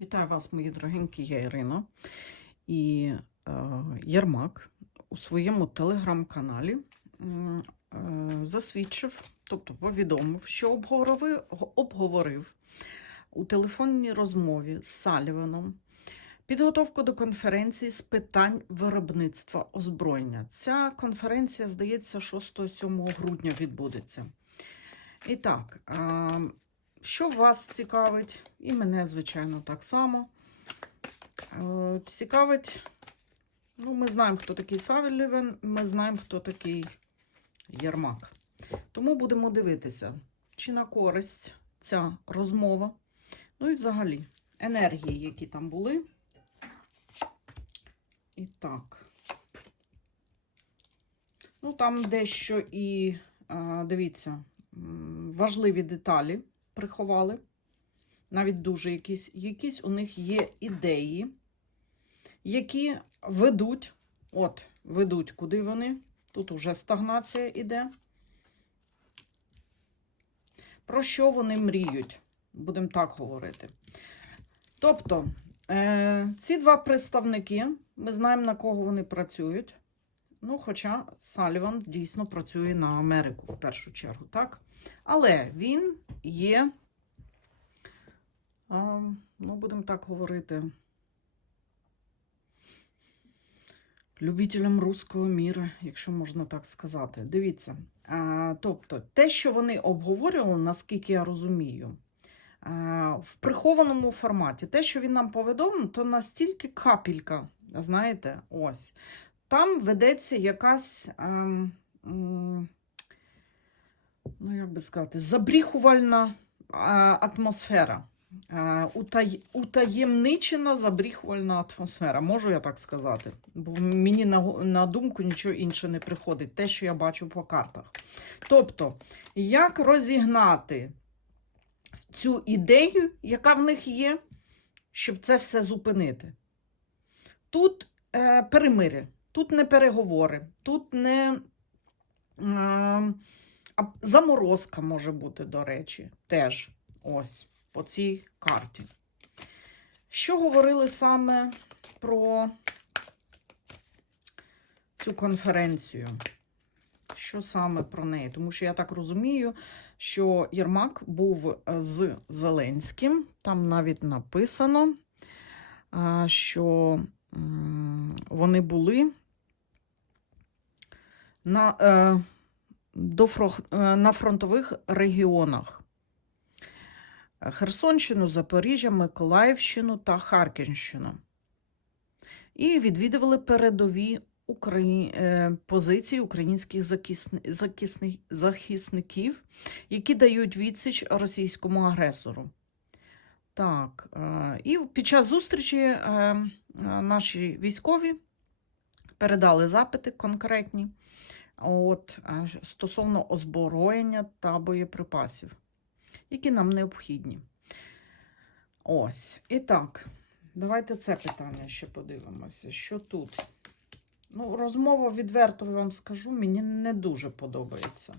Вітаю вас, мої дорогенькі, я Ірина. І е, Єрмак у своєму телеграм-каналі е, засвідчив, тобто повідомив, що обговорив, обговорив у телефонній розмові з Саліваном підготовку до конференції з питань виробництва озброєння. Ця конференція, здається, 6-7 грудня відбудеться. І так, е, що вас цікавить, і мене, звичайно, так само. Е, Цікавить, ну, ми знаємо, хто такий Савелєвен, ми знаємо, хто такий Єрмак. Тому будемо дивитися, чи на користь ця розмова. Ну і взагалі, енергії, які там були. І так. Ну, там дещо і, дивіться, важливі деталі приховали. Навіть дуже якісь, якісь у них є ідеї, які ведуть, от, ведуть, куди вони. Тут уже стагнація іде. Про що вони мріють? Будемо так говорити. Тобто, е, ці два представники, ми знаємо, на кого вони працюють. Ну, хоча Саліван дійсно працює на Америку в першу чергу, так? Але він є, ну, будемо так говорити, любителем руського міра, якщо можна так сказати. Дивіться. Тобто, те, що вони обговорювали, наскільки я розумію, в прихованому форматі, те, що він нам повідомив, то настільки капелька, знаєте, ось. Там ведеться якась. ем, ну, як би сказати, забріхувальна а, атмосфера. Утай, утаємничена забріхувальна атмосфера, можу я так сказати. Бо мені на, на думку нічого інше не приходить, те, що я бачу по картах. Тобто, як розігнати цю ідею, яка в них є, щоб це все зупинити? Тут е, перемири, тут не переговори, тут не. Е, а заморозка може бути, до речі, теж ось по цій карті. Що говорили саме про цю конференцію? Що саме про неї? Тому що я так розумію, що Єрмак був е, з Зеленським. Там навіть написано, що вони були на. е, до е, на фронтових регіонах Херсонщину, Запоріжжя, Миколаївщину та Харківщину. І відвідували передові Украї... е, позиції українських закисни... закисни... захисників, які дають відсіч російському агресору. Так, е, і під час зустрічі е, наші військові передали запити конкретні. От, стосовно озброєння та боєприпасів, які нам необхідні. Ось. І так, давайте це питання ще подивимося. Що тут? Ну, розмова, відверто вам скажу, мені не дуже подобається.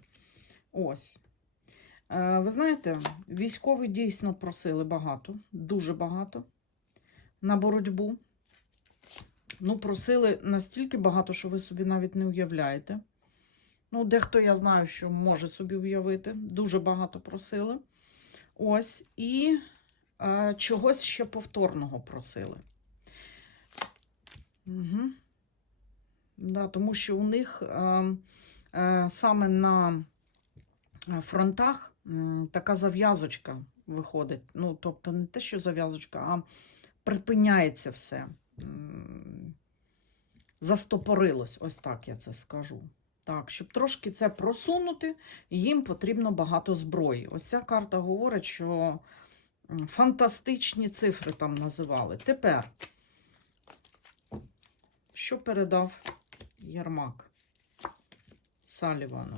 Ось. Е, Ви знаєте, військові дійсно просили багато, дуже багато на боротьбу. Ну, просили настільки багато, що ви собі навіть не уявляєте. Ну, дехто я знаю, що може собі уявити. Дуже багато просили. Ось. І е, чогось ще повторного просили. Угу. Да, тому що у них е, е, саме на фронтах м, така зав'язочка виходить. Ну, тобто, не те, що зав'язочка, а припиняється все. Застопорилось, ось так я це скажу. Так, щоб трошки це просунути, їм потрібно багато зброї. Ось ця карта говорить, що фантастичні цифри там називали. Тепер, що передав Ярмак Салівану?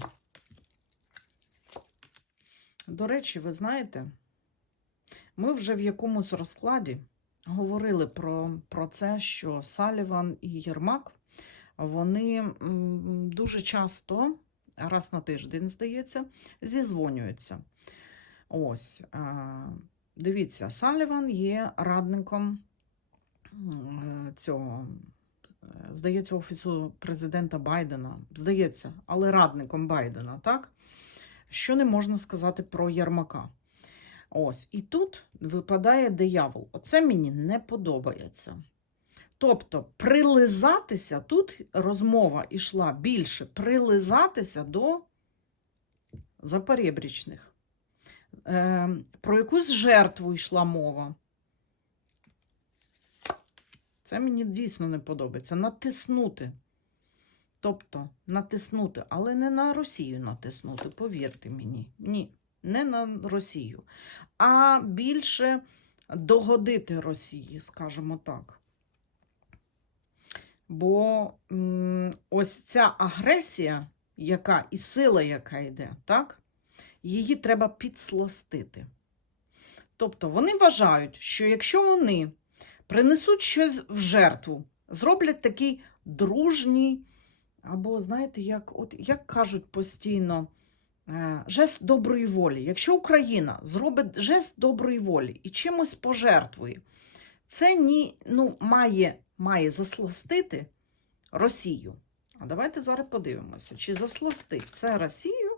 До речі, ви знаєте, ми вже в якомусь розкладі говорили про, про це, що Саліван і Єрмак вони дуже часто, раз на тиждень, здається, зізвонюються. Ось. Дивіться, Саліван є радником цього, е, здається, офісу президента Байдена. Здається, але радником Байдена, так? Що не можна сказати про Єрмака. Ось, і тут випадає диявол. Оце мені не подобається. Тобто, прилизатися, тут розмова йшла більше прилизатися до запорєбрічних. Е, про якусь жертву йшла мова. Це мені дійсно не подобається. Натиснути. Тобто, натиснути, але не на Росію натиснути, повірте мені. Ні, не на Росію, а більше догодити Росії, скажімо так. Бо ось ця агресія, яка і сила, яка йде, так? її треба підсластити. Тобто вони вважають, що якщо вони принесуть щось в жертву, зроблять такий дружній, або, знаєте, як, от, як кажуть постійно, жест доброї волі. Якщо Україна зробить жест доброї волі і чимось пожертвує, це ні, ну, має, має засластити Росію. А давайте зараз подивимося, чи засластить це Росію,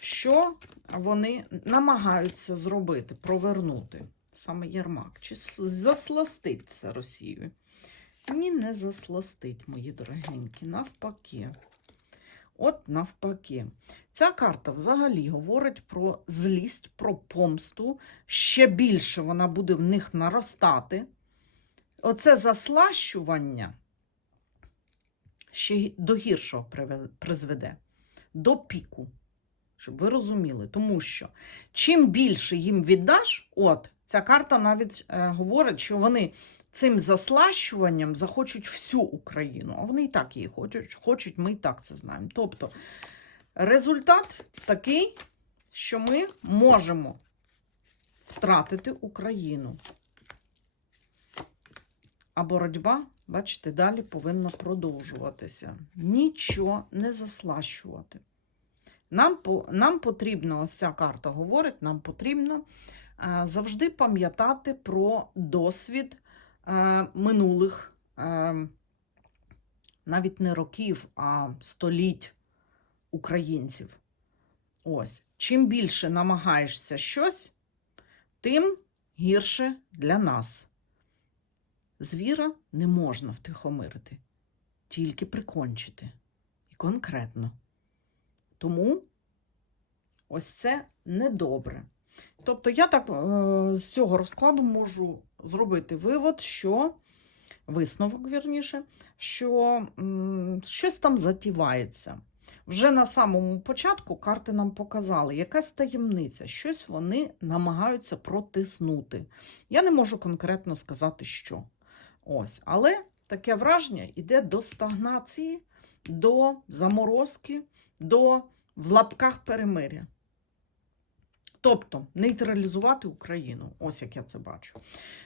що вони намагаються зробити, провернути саме Єрмак. Чи засластить це Росію? Ні, не засластить, мої дорогенькі, навпаки. От навпаки. Ця карта взагалі говорить про злість, про помсту. Ще більше вона буде в них наростати. Оце заслащування ще до гіршого призведе, до піку. Щоб ви розуміли, тому що чим більше їм віддаш, от ця карта навіть е, говорить, що вони цим заслащуванням захочуть всю Україну, а вони і так її хочуть, хочуть, ми і так це знаємо. Тобто результат такий, що ми можемо втратити Україну. А боротьба, бачите, далі повинна продовжуватися. Нічого не заслащувати. Нам, нам потрібно, ось ця карта говорить, нам потрібно е, завжди пам'ятати про досвід минулих, е, навіть не років, а століть українців. Ось. Чим більше намагаєшся щось, тим гірше для нас. Звіра не можна втихомирити, тільки прикончити. І конкретно. Тому ось це недобре. Тобто, я так е, з цього розкладу можу зробити вивод, що висновок, вірніше, що щось там затівається. Вже на самому початку карти нам показали, якась таємниця, щось вони намагаються протиснути. Я не можу конкретно сказати, що. Ось, але таке враження йде до стагнації, до заморозки, до в лапках перемиря. Тобто нейтралізувати Україну. Ось як я це бачу.